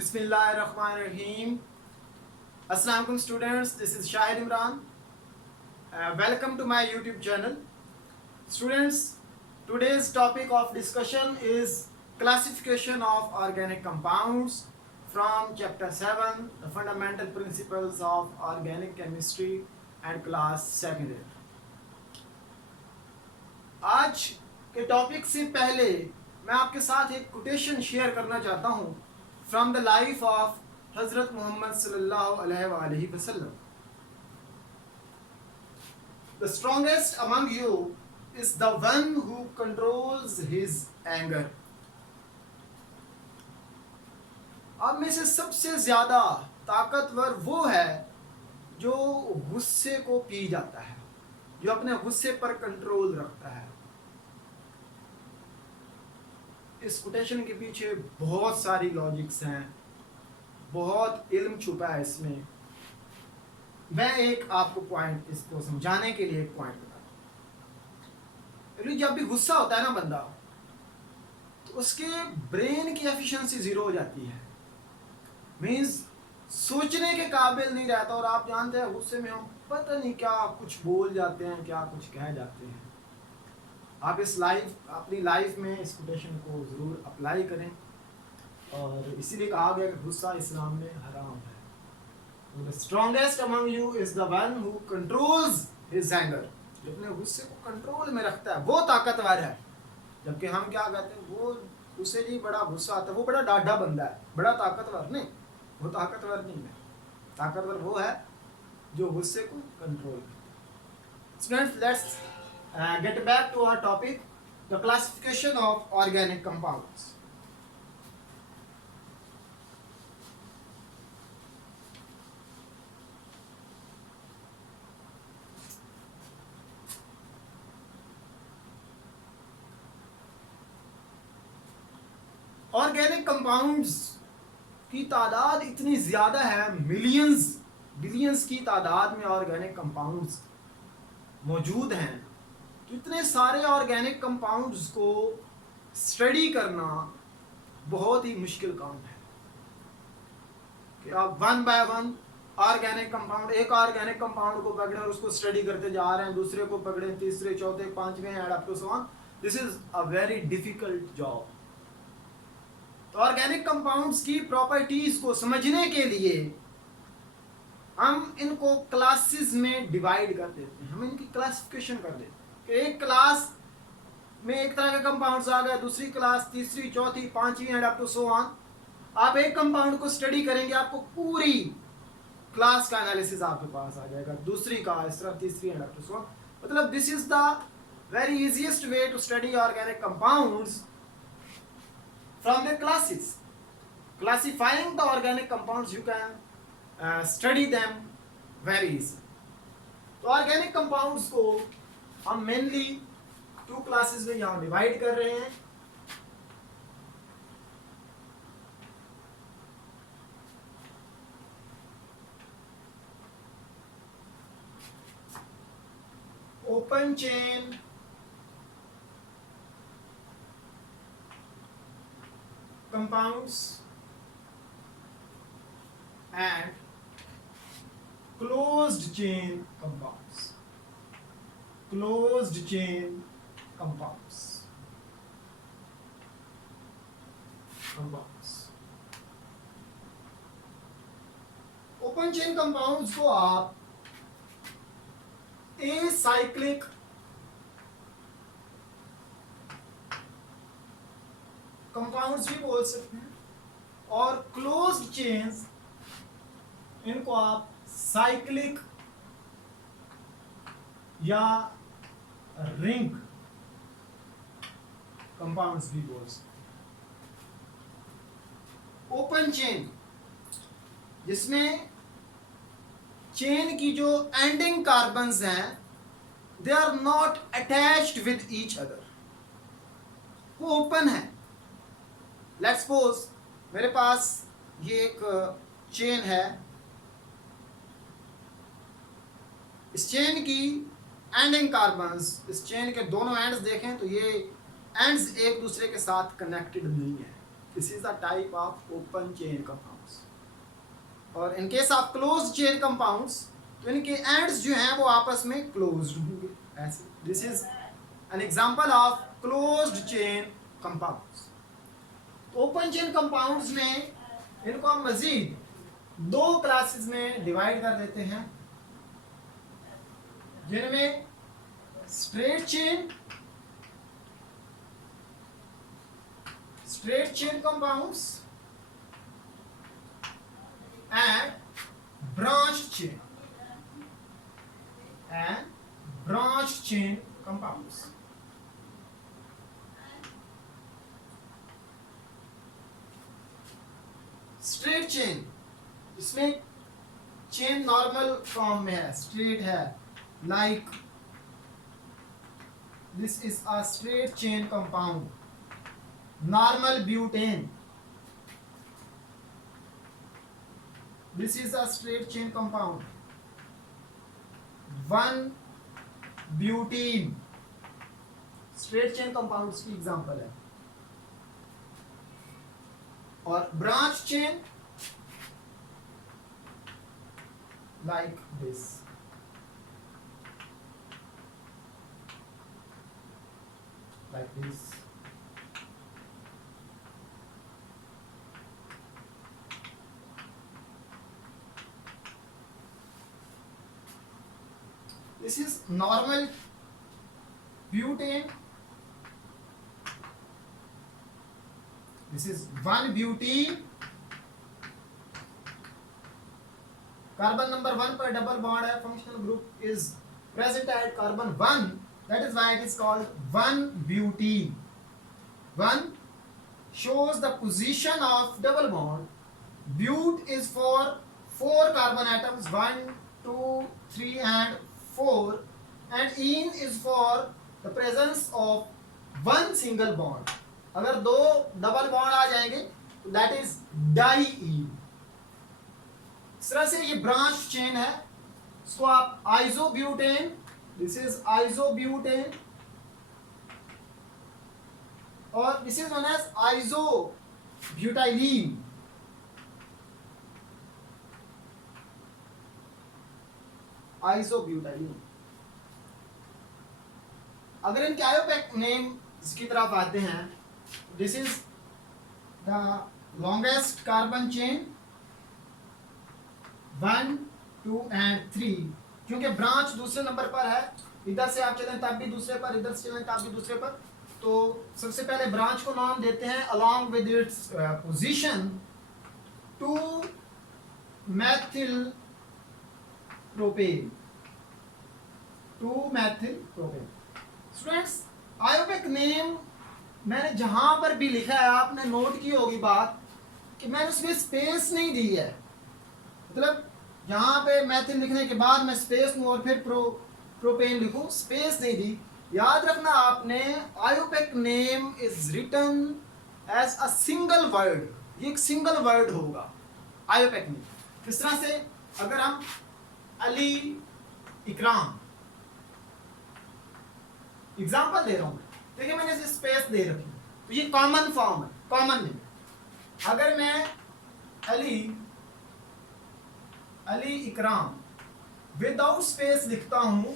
Bismillahirrahmanirrahim. Assalamu alaikum students, this is Shahid Imran. Welcome to my YouTube channel. Students, today's topic of discussion is classification of organic compounds from chapter 7, the fundamental principles of organic chemistry and class second year. आज के topic से पहले मैं आपके साथ एक quotation share करना चाहता हूँ फ्रॉम द लाइफ ऑफ हजरत मोहम्मद सल्लल्लाहु अलैहि वसल्लम. The strongest among you is the one who controls his anger. आप में से सबसे ज्यादा ताकतवर वो है जो गुस्से को पी जाता है, जो अपने गुस्से पर कंट्रोल रखता है. इस कोटेशन के पीछे बहुत सारी लॉजिक्स हैं, बहुत इल्म छुपा है इसमें. मैं एक आपको पॉइंट, इसको समझाने के लिए एक पॉइंट बताता हूँ. जब भी गुस्सा होता है ना बंदा, तो उसके ब्रेन की एफिशिएंसी जीरो हो जाती है. मीन्स सोचने के काबिल नहीं रहता. और आप जानते हैं गुस्से में हम पता नहीं क्या कुछ बोल जाते हैं, क्या कुछ कह जाते हैं. आप अपनी लाइफ में इस कोटेशन को ज़रूर अप्लाई करें. और इसीलिए कहा गया कि गुस्सा इस्लाम में हराम है. The strongest among you is the one who controls his anger. जो अपने गुस्से को कंट्रोल में रखता है वो ताकतवर है. जबकि हम क्या कहते हैं, वो उसे नहीं बड़ा गुस्सा आता है, वो बड़ा डाढ़ा बंदा है, बड़ा ताकतवर नहीं. वो ताकतवर नहीं है. ताकतवर वो है जो गुस्से को कंट्रोल करता है. Students, let's get back to our topic, the classification of organic compounds. Organic compounds की तादाद इतनी ज़्यादा है, मिलियंस बिलियंस की तादाद में ऑर्गेनिक कंपाउंड्स मौजूद हैं. तो इतने सारे ऑर्गेनिक कंपाउंड्स को स्टडी करना बहुत ही मुश्किल काम है कि आप one by one organic compound, एक ऑर्गेनिक कंपाउंड को पकड़े और उसको स्टडी करते जा रहे हैं, दूसरे को पकड़े, तीसरे, चौथे, पांचवें and up to so on. This is a very difficult job. तो ऑर्गेनिक कंपाउंड्स की प्रॉपर्टीज को समझने के लिए हम इनको क्लासेस में डिवाइड कर देते हैं. हम इनकी क्लासिफिकेशन कर देते हैं. एक क्लास में एक तरह के कंपाउंड्स आ गए, दूसरी क्लास, तीसरी, चौथी, पांचवी and up to so on. आप एक कंपाउंड को स्टडी करेंगे, आपको पूरी क्लास का एनालिसिस आपके पास आ जाएगा. दूसरी का इस तरह, तीसरी and up to so on. मतलब this is the very easiest way to study organic compounds from the classes. Classifying the organic compounds you can study them very easy. तो ऑर्गेनिक कंपाउंड्स को हम मेनली टू क्लासेस में यहां divide कर रहे हैं. Open chain compounds and closed chain compounds. Closed chain compounds. Open chain compounds को आप acyclic compounds भी बोल सकते हैं, और closed chains इनको आप cyclic या रिंग कंपाउंड्स भी बोल सकते हैं. ओपन चेन जिसमें चेन की जो एंडिंग कार्बन्स हैं they are not attached with each other, वो ओपन है. लेट्स सपोज मेरे पास ये एक चेन है. इस चेन की एंडिंग कार्बन्स, इस चेन के दोनों एंड्स देखें तो ये एंड्स एक दूसरे के साथ कनेक्टेड नहीं है. This is the type of open chain compounds. और in case of closed chain compounds तो इनके एंड्स जो हैं वो आपस में क्लोज्ड होंगे ऐसे। This is an example of closed chain compounds. Open chain compounds में इनको हम मजीद दो क्लासेस में डिवाइड कर देते हैं, जिनमें straight chain compounds and branched chain compounds. Straight chain, इसमें चेन नॉर्मल फॉर्म में है, स्ट्रेट है, like this is a straight chain compound, normal butane. This is a straight chain compound, one butene. Straight chain compounds की example है। और branch chain like this, like this. This is normal butane. This is 1-butene. Carbon number 1 पर double bond है, functional group is present at carbon 1, that is why it is called 1-butene. 1 shows the position of double bond. But is for 4 carbon atoms, 1, 2, 3 and 4, and ene is for the presence of 1 single bond. अगर 2 double bond आ जाएंगे तो that is diene. इस तरह से ये branch chain है, इसको आप आइसोब्यूटेन, दिस इज आइसोब्यूटेन, और दिस इज नोन एज आइसोब्यूटाइलीन। आइसोब्यूटाइलीन। अगर इनके आयोपेक नेम की तरफ आते हैं, this is the longest carbon chain, 1, 2 and 3। क्योंकि ब्रांच दूसरे नंबर पर है, इधर से आप चलें तब भी दूसरे पर, इधर से चलें तब भी दूसरे पर, तो सबसे पहले ब्रांच को नाम देते हैं along with its position 2-methyl propane। Students, IUPAC name मैंने जहां पर भी लिखा है आपने नोट की होगी बात कि मैंने उसमें स्पेस नहीं दी है। मतलब यहाँ पे मैथिल लिखने के बाद मैं स्पेस लूँ और फिर प्रोपेन लिखूँ, स्पेस नहीं दी। याद रखना आपने, IUPAC name is written as a single word, ये एक सिंगल वर्ड होगा आयोपेक नेम। किस तरह से, अगर हम अली इकराम एग्जांपल दे रहा हूँ, देखिए मैंने इसे स्पेस दे रखी, तो ये कॉमन फॉर्म है, कॉमन नेम। अगर मैं अली इकराम विदाउट स्पेस लिखता हूं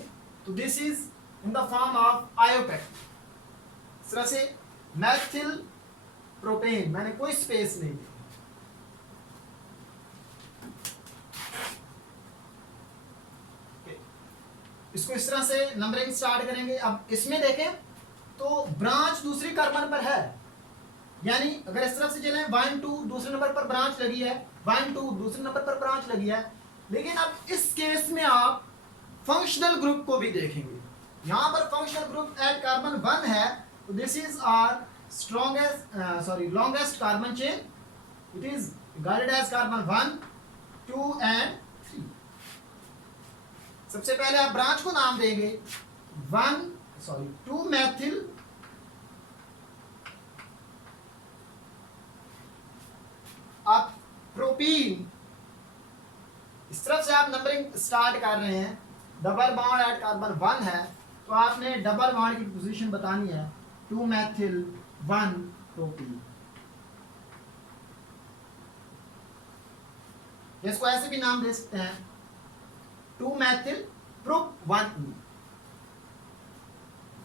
तो this is in the form of IUPAC. इस तरह से मैथिल प्रोपेन, मैंने कोई स्पेस नहीं दी। इसको इस तरह से नंबरिंग स्टार्ट करेंगे। अब इसमें देखें तो ब्रांच दूसरी कार्बन पर है, यानी अगर इस तरफ से चलें 1, 2 दूसरे नंबर पर ब्रांच लगी है, 1, 2 दूसरे नंबर पर ब्रांच लगी है। लेकिन अब इस केस में आप फंक्शनल ग्रुप को भी देखेंगे। यहां पर फंक्शनल ग्रुप एट कार्बन 1 है, तो this is our longest carbon chain, it is regarded as carbon 1, 2 and 3। सबसे पहले आप ब्रांच को नाम देंगे 2-methyl आप प्रोपीन। इस तरफ से आप नंबरिंग स्टार्ट कर रहे हैं, डबल बॉन्ड एट कार्बन 1 है, तो आपने डबल बॉन्ड की पोजीशन बतानी है 2-methyl 1-propene। इसको ऐसे भी नाम दे सकते हैं 2-methyl prop 1E।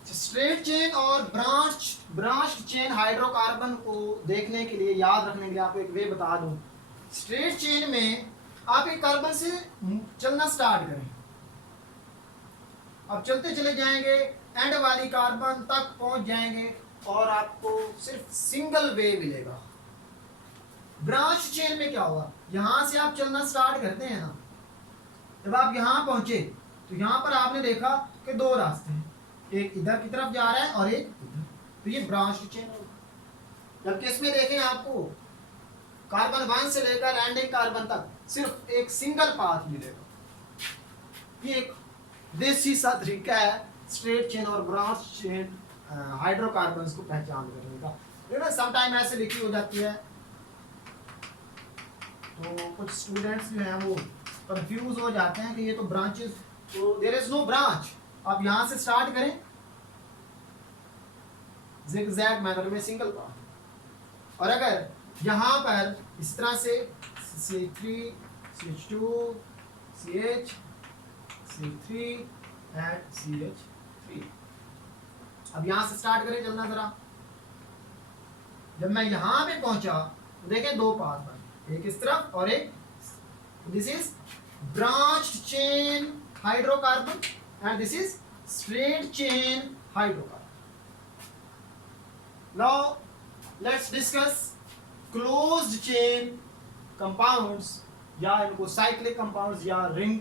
Straight chain और ब्रांच चेन हाइड्रोकार्बन को देखने के लिए, याद रखने के लिए आपको एक वे बता दूं। स्ट्रेट चेन में आप एक कार्बन से चलना स्टार्ट करें, अब चलते चले जाएंगे, एंड वाली कार्बन तक पहुंच जाएंगे और आपको सिर्फ सिंगल वे मिलेगा। ब्रांच चेन में क्या होगा, यहां से आप चलना स्टार्ट करते हैं ना, जब आप यहां पहुंचे तो यहां पर आपने देखा कि दो रास्ते हैं, एक इधर की तरफ जा रहा है और एक इधर, तो ये ब्रांच चेन होगा। जबकि इसमें देखें आपको कार्बन 1 से लेकर एंडिंग कार्बन तक सिर्फ एक सिंगल पाथ मिलेगा। ये एक देसी सा तरीका है स्ट्रेट चेन और ब्रांच चेन हाइड्रोकार्बन्स को पहचान करने का। लेकिन समटाइम ऐसे लिखी हो जाती है तो कुछ स्टूडेंट्स जो हैं वो कंफ्यूज हो जाते हैं कि ये तो ब्रांचेस, तो देयर इज नो ब्रांच। आप यहां से स्टार्ट करें ज़िगज़ैग मैनर में सिंगल पाथ, और अगर यहां पर इस तरह से CH3 CH2 CH C3 and CH3, अब यहां से स्टार्ट करें चलना जरा। जब मैं यहां पे पहुंचा तो देखें दो पाथ बने, एक इस तरफ और एक, this is branched chain hydrocarbon and this is straight chain hydrocarbon. Now let's discuss closed chain compounds, या इनको cyclic compounds या ring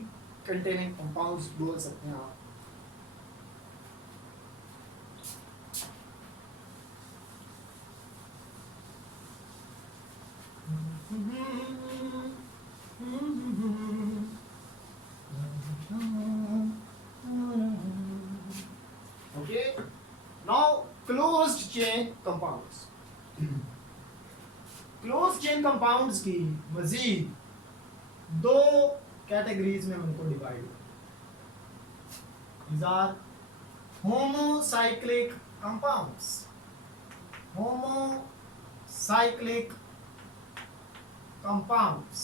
containing compounds बोल सकते हैं आप। Okay, now closed chain compounds. Close chain compounds की मजीद दो कैटेगरीज में उनको divide these are homocyclic compounds, homocyclic compounds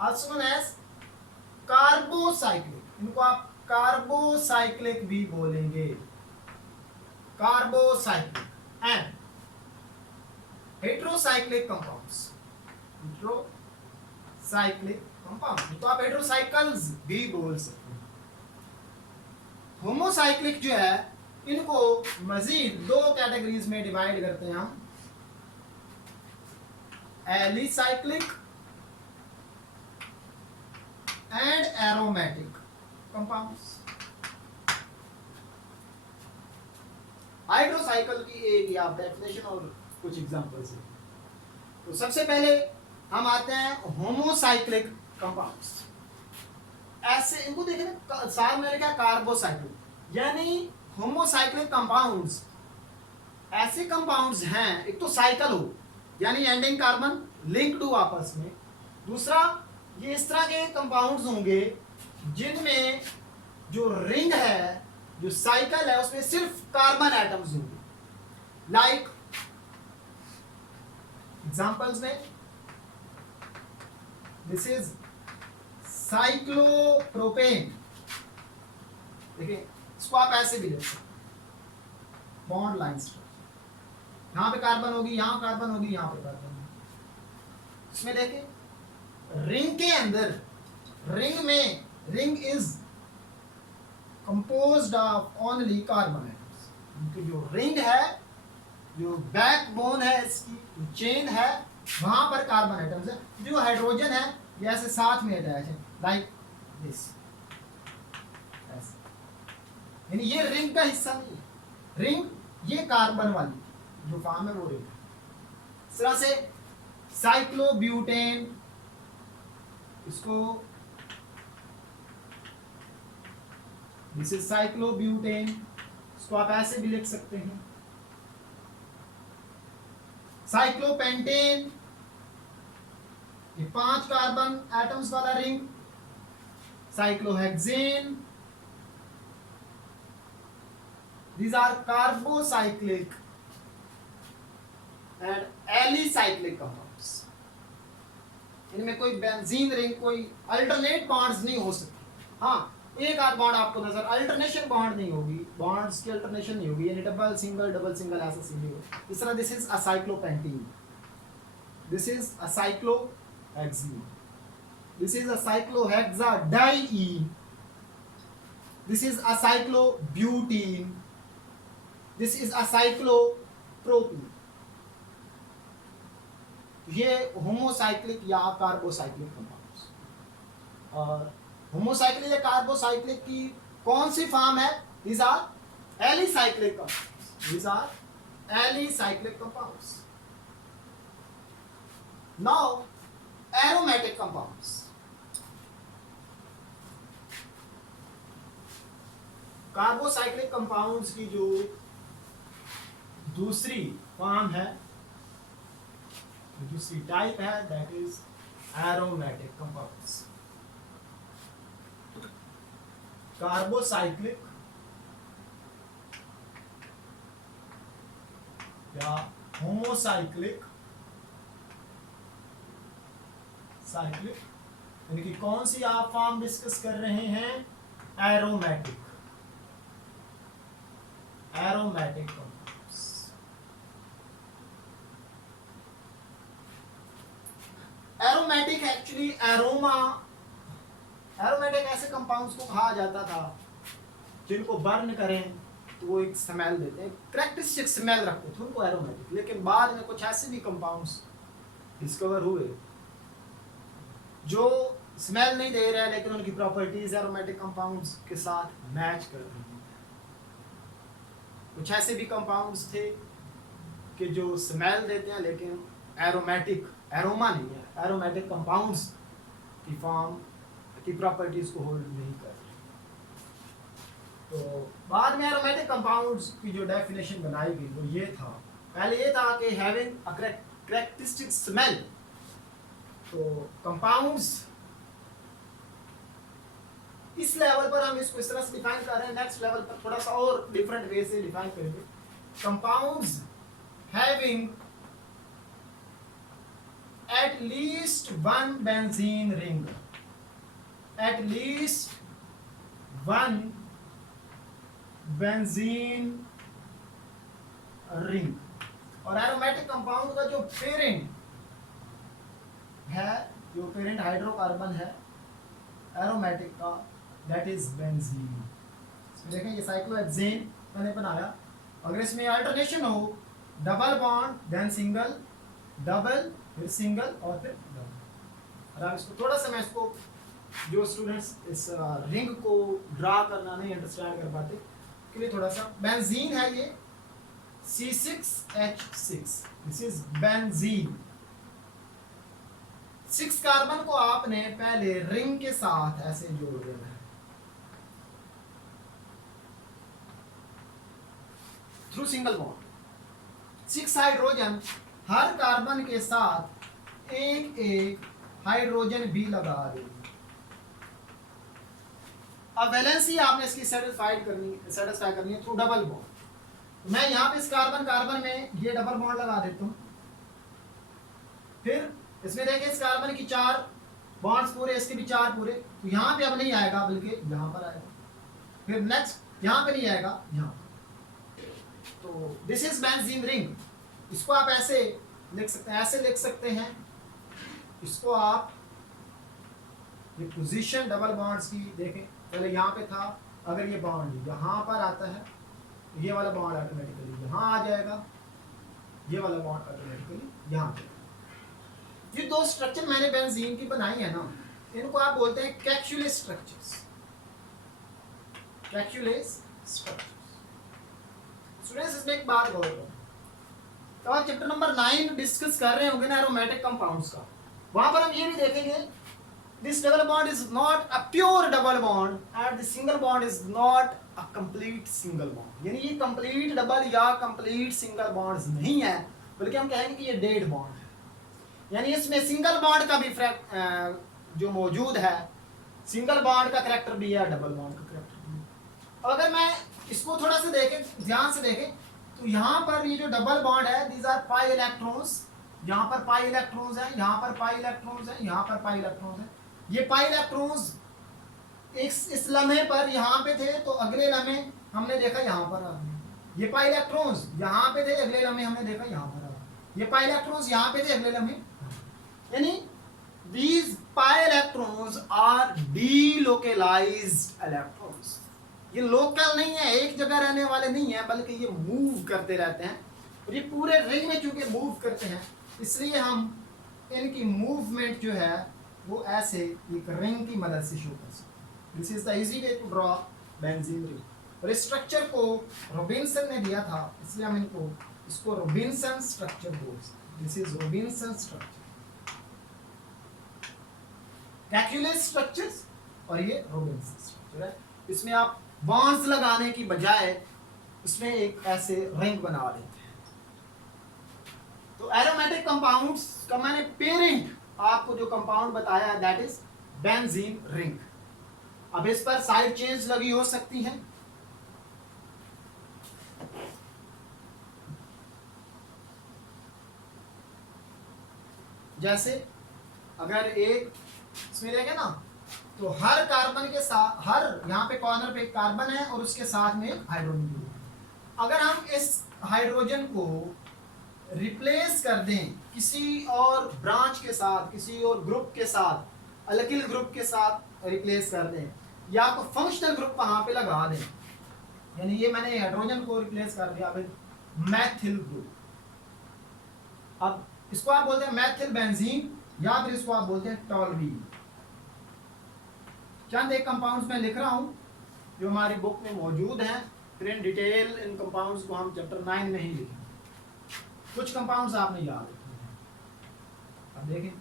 also known as carbocyclic, इनको आप कार्बोसाइक्लिक भी बोलेंगे, carbocyclic and heterocyclic compounds, heterocyclic compound तो आप हेट्रोसाइकल्स भी बोल सकते हैं। होमोसाइक्लिक जो है इनको मजीद दो कैटेगरीज में डिवाइड करते हैं हम, एलिसाइक्लिक एंड एरोमेटिक कंपाउंड्स। हाइड्रोसाइकिल की एक आप डेफिनेशन और कुछ एग्जांपल्स हैं। तो सबसे पहले हम आते हैं होमोसाइक्लिक कंपाउंड्स। ऐसे इनको देखें ना, साथ में क्या कार्बोसाइक्लिक, यानी होमोसाइक्लिक कंपाउंड्स ऐसे कंपाउंड्स हैं, एक तो साइकिल हो यानी एंडिंग कार्बन लिंक्ड हो आपस में, दूसरा ये इस तरह के कंपाउंड्स होंगे जिनमें जो रिंग है, जो साइकिल है, उसमें सिर्फ कार्बन एटम्स होंगे। लाइक एग्जांपल्स में दिस इज साइक्लोप्रोपेन, देखिए इसको आप ऐसे भी लिख सकते, बॉन्ड लाइंस, यहां पे कार्बन होगी, यहां कार्बन होगी, यहां पे कार्बन होगी। इसमें देखिए रिंग के अंदर, रिंग में, ring is composed of only carbon atoms, उनकी जो रिंग है, जो बैकबोन है, इसकी चेन है, वहां पर कार्बन एटम्स है, जो हाइड्रोजन है ये ऐसे साथ में अटैच है, लाइक दिस, यानी ये रिंग का हिस्सा नहीं है, रिंग ये कार्बन वाली जो फॉर्म है वो रिंग है। इस तरह से साइक्लोब्यूटेन, इसको दिस इज साइक्लोब्यूटेन, इसको आप ऐसे भी लिख सकते हैं। साइक्लोपेंटेन, ये 5 कार्बन एटम्स वाला ring. Cyclohexane, these are carbocyclic and alicyclic compounds. इनमें कोई बेंजीन रिंग, कोई अल्टरनेट बॉन्ड्स नहीं हो सकती। हाँ, एक आध बॉन्ड आपको नजर, अल्टरनेशन बॉन्ड नहीं होगी, बॉन्ड्स की अल्टरनेशन नहीं होगी, यानी डबल सिंगल ऐसा सीन नहीं होगा। इस तरह this is a cyclopentene, this is a cyclohexene, this is a cyclohexadiene, this is a cyclobutene, this is a cyclopropene. ये होमोसाइक्लिक या कार्बोसाइक्लिक कंपाउंड्स। और होमोसाइक्लिक या कार्बोसाइक्लिक की कौन सी फॉर्म है? These are alicyclic compounds, these are alicyclic compounds. Now aromatic compounds. Carbocyclic compounds की जो दूसरी फॉर्म है, दूसरी टाइप है, that is aromatic compounds. Carbocyclic या होमोसाइक्लिक साइक्लिक, यानी कि कौन सी आप फॉर्म डिस्कस कर रहे हैं? Aromatic, aromatic compounds. Aromatic actually aroma, aromatic ऐसे कंपाउंड्स को कहा जाता था जिनको बर्न करें तो वो एक स्मेल देते हैं, कैरेक्टरिस्टिक स्मेल रखते थे, उनको एरोमेटिक। लेकिन बाद में कुछ ऐसे भी कंपाउंड्स डिस्कवर हुए जो स्मेल नहीं दे रहे हैं लेकिन उनकी प्रॉपर्टीज एरोमेटिक कंपाउंड्स के साथ मैच कर रही हैं। कुछ ऐसे भी कंपाउंड्स थे कि जो स्मेल देते हैं लेकिन एरोमेटिक, एरोमा नहीं है, एरोमेटिक कंपाउंड्स की फॉर्म की प्रॉपर्टीज को होल्ड नहीं कर रहे। तो बाद में एरोमेटिक कंपाउंड्स की जो डेफिनेशन बनाई गई वो ये था, पहले ये था कि हैविंग अ कैरेक्टरिस्टिक स्मेल। तो कंपाउंड्स इस लेवल पर हम इसको इस तरह से डिफाइन कर रहे हैं, नेक्स्ट लेवल पर थोड़ा सा और डिफरेंट वे से डिफाइन करेंगे। Compounds having at least one benzene ring, at least one benzene ring। और एरोमेटिक कंपाउंड का जो पेरेंट है, जो पेरेंट हाइड्रोकार्बन है एरोमेटिक का, दैट इज बेंजीन। इसमें देखें ये साइक्लोहेक्सेन मैंने बनाया, अगर इसमें अल्टरनेशन हो, double bond then single, double फिर सिंगल और फिर डबल। और आप इसको थोड़ा सा, मैं इसको जो स्टूडेंट्स इस रिंग को ड्रा करना नहीं अंडरस्टैंड कर पाते के लिए थोड़ा सा, बेंजीन है ये C6H6, this is benzene. 6 carbon को आपने पहले रिंग के साथ ऐसे जोड़ देना है थ्रू सिंगल बॉन्ड। 6 हाइड्रोजन, हर कार्बन के साथ एक एक हाइड्रोजन भी लगा देंगे। अब वैलेंसी आपने इसकी सेटिस्फाई करनी है थ्रू डबल बॉन्ड। मैं यहाँ पे इस कार्बन में ये डबल बॉन्ड लगा देता हूँ, फिर इसमें देखिए इस कार्बन की 4 बॉन्ड्स पूरे, इसके भी 4 पूरे, तो यहाँ पे अब नहीं आएगा बल्कि यहाँ पर आएगा, फिर नेक्स्ट यहाँ पे नहीं आएगा, यहाँ। तो दिस इज बेंजीन रिंग। इसको आप ऐसे लिख सकते हैं, ऐसे लिख सकते हैं इसको आप। ये पोजीशन डबल बॉन्ड्स की देखें, पहले यहाँ पे था, अगर ये बॉन्ड यहाँ पर आता है तो ये वाला बॉन्ड ऑटोमेटिकली यहाँ आ जाएगा, ये वाला बॉन्ड ऑटोमेटिकली यहाँ पे। ये 2 स्ट्रक्चर मैंने बेंजीन की बनाई है ना, इनको आप बोलते हैं कैक्सुलेस स्ट्रक्चर्स, कैक्सुलेस स्ट्रक्चर्स। स्टूडेंट्स इसमें एक बात गौर करो, तो आप चैप्टर नंबर 9 डिस्कस कर रहे होंगे ना एरोमेटिक कंपाउंड्स का, वहां पर हम ये भी देखेंगे this double bond is not a pure double bond and the single bond is not a complete single bond. यानी ये कंप्लीट डबल या कंप्लीट सिंगल बॉन्ड्स नहीं है, बल्कि हम कहेंगे कि ये डेड बॉन्ड है। यानी इसमें सिंगल बॉन्ड का भी जो मौजूद है, सिंगल बॉन्ड का करैक्टर भी है, डबल बॉन्ड का करैक्टर भी है। अगर मैं इसको थोड़ा सा देखें, ध्यान से देखें, तो यहाँ पर ये जो डबल बॉन्ड है, दीज आर 5 इलेक्ट्रॉन्स यहाँ पर पाई इलेक्ट्रॉन्स हैं, यहाँ पर पाई इलेक्ट्रॉन्स हैं, यहाँ पर पाई इलेक्ट्रॉन्स हैं। ये पाई इलेक्ट्रॉन्स इस लम्हे पर यहाँ पे थे, तो अगले लम्हे हमने देखा यहाँ पर आ गए। ये पाई इलेक्ट्रॉन्स यहाँ पे थे, अगले लम्हे हमने देखा यहाँ पर आ गए। ये पाई इलेक्ट्रॉन्स यहाँ पे थे, अगले लम्हे, यानी these pi electrons are delocalized electrons। ये लोकल नहीं है, एक जगह रहने वाले नहीं है, बल्कि ये मूव करते रहते हैं, और ये पूरे रिंग में चूंकि मूव करते हैं, इसलिए हम इनकी मूवमेंट जो है वो ऐसे एक रिंग की मदद से शो कर सकते हैं। This is the easy way to draw benzene ring. और इस स्ट्रक्चर को रॉबिन्सन ने दिया था, इसलिए हम इसको रॉबिन्सन स्ट्रक्चर बोलते हैं। This is Robinson structure, calculus structures, और ये रॉबिन्सन स्ट्रक्चर है। इसमें आप बॉन्ड्स लगाने की बजाय इसमें एक ऐसे रिंग बना देते हैं। तो एरोमेटिक कंपाउंड्स का मैंने पेरेंट आपको जो कंपाउंड बताया दैट इज बेंजीन रिंग। अब इस पर साइड चेन्स लगी हो सकती हैं, जैसे अगर एक इसमें देखें ना, तो हर कार्बन के साथ, हर यहाँ पे कॉर्नर पे एक कार्बन है और उसके साथ में एक हाइड्रोजन ग्रुप है। अगर हम इस हाइड्रोजन को रिप्लेस कर दें किसी और ब्रांच के साथ, किसी और ग्रुप के साथ, अल्किल ग्रुप के साथ रिप्लेस कर दें, या तो फंक्शनल ग्रुप वहां पे लगा दें, यानी ये मैंने हाइड्रोजन को रिप्लेस कर दिया विद मैथिल ग्रुप। अब इसको आप बोलते हैं मैथिल बेंजीन, या फिर इसको आप बोलते हैं टॉलुइन। चंद एक कंपाउंड्स में लिख रहा हूं जो हमारी बुक में मौजूद हैं, फिर इन डिटेल इन कंपाउंड्स को हम चैप्टर 9 में ही लिखेंगे। कुछ कंपाउंड्स आपने याद रखने हैं। अब देखें,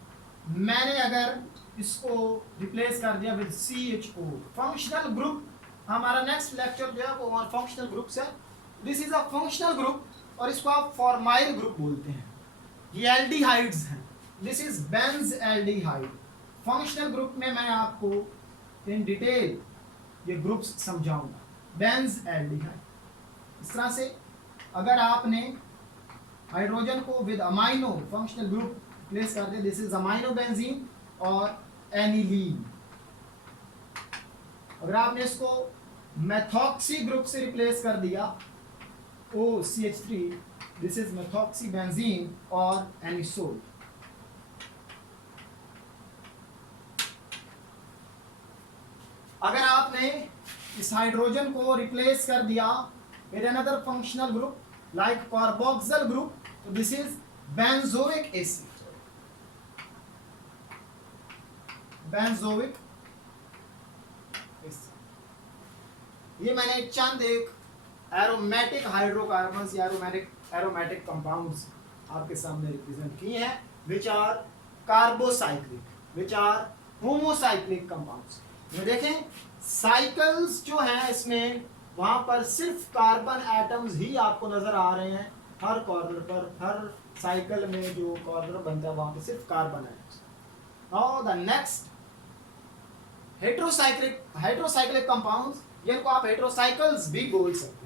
मैंने अगर इसको रिप्लेस कर दिया विद CHO, फंक्शनल ग्रुप, हमारा नेक्स्ट लेक्चर जो है वो हमारा फंक्शनल ग्रुप से। This is a functional group, और इसको आप फॉर्माइल ग्रुप बोलते हैं। ये एल्डिहाइड्स हैं, this is Benz aldehyde. Functional group में मैं आपको इन डिटेल ये ग्रुप्स समझाऊंगा। बेंज एल्डिहाइड, इस तरह से अगर आपने हाइड्रोजन को with amino functional group place कर दे, दिस इज अमाइनो बेंजीन और एनिलीन। अगर आपने इसको मेथॉक्सी ग्रुप से रिप्लेस कर दिया, OCH3, this is methoxy benzene और एनिसोल। अगर आपने इस हाइड्रोजन को रिप्लेस कर दिया with another functional group like carboxyl group, तो this is benzoic acid. Benzoic acid, ये मैंने चंद एक एरोमेटिक हाइड्रोकार्बन्स या एरोमेटिक कंपाउंड्स आपके सामने रिप्रेजेंट किए हैं, which are carbocyclic, which are homocyclic compounds. ये देखें, साइकिल्स जो हैं इसमें, वहां पर सिर्फ कार्बन एटम्स ही आपको नजर आ रहे हैं। हर कॉर्नर पर, हर साइकिल में जो कॉर्नर बनता है वहां पर सिर्फ carbon atoms. Now the next heterocyclic compounds, जिनको आप हेटेरोसाइकल्स भी बोल सकते हैं।